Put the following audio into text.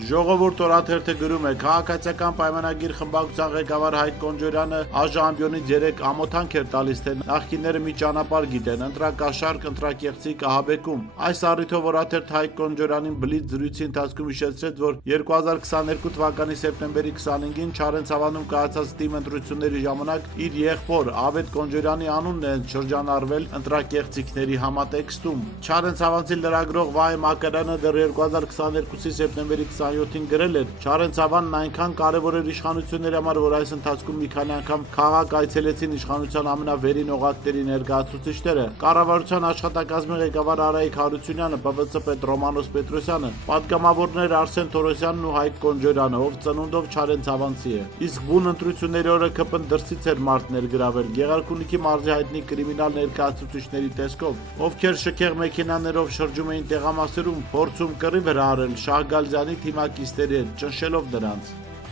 Ժողովուրդ օրաթերթը գրում է. քաղաքացիական պայմանագիր խմբակցության ղեկավար Հայկ Կոնջորյանը ԱԺ-ամբիոնից 3 ամոթանք էր տալիս, թե նախկինները մի ճանապարհ գիտեն, ընտրակաշառք, ընտրակեղծիք, ահաբեկում։ Այս առիթով օրաթերթ Հայկ Կոնջորյանին բլիթ զրույցի ընթացքում հիշեցրեց, որ 2022 թվականի սեպտեմբերի 25-ին Չարենցավանում կայացած ՏԻՄ ընտրությունների ժամանակ իր եղբոր Ավետ Կոնջորյանի անունն է շրջանառվել ընտրակեղծիքների համատեքստում։ Չարենցավանցի լրագրող Վահե Մակարյանը դեռ 2022-ի սեպտեմբերի 27-ին գրել էր. Չարենցավանն այնքան կարևոր էր իշխանությունների համար, որ այս ընթացքում մի քանի անգամ քաղաք այցելեցին իշխանության ամենավերին օղակների ներկայացուցիչները։ Կառավարության աշխատակազմի ղեկավար Արայիկ Հարությունյանը, ՊՎՑ պետ Ռոմանոս Պետրոսյանը, պատգամավորներ Արսեն Թորոսյանն ու Հայկ Կոնջորյանը, ով ծնունդով Չարենցավանցի է։ Իսկ բուն ընտրությունների օրը ԿՊ-ն դրսից էր մարդ ներգրավել Գեղարքունիքի մարզի հայտնի կրիմինալ ներկայացուցիչների տեսքով, ովքեր շքեղ մեքենաներով շրջում էին տեղամասերում, փորձում կռիվ հրահարել Շահգալյանի թիմակիցների հետ, ճնշելով նրանց։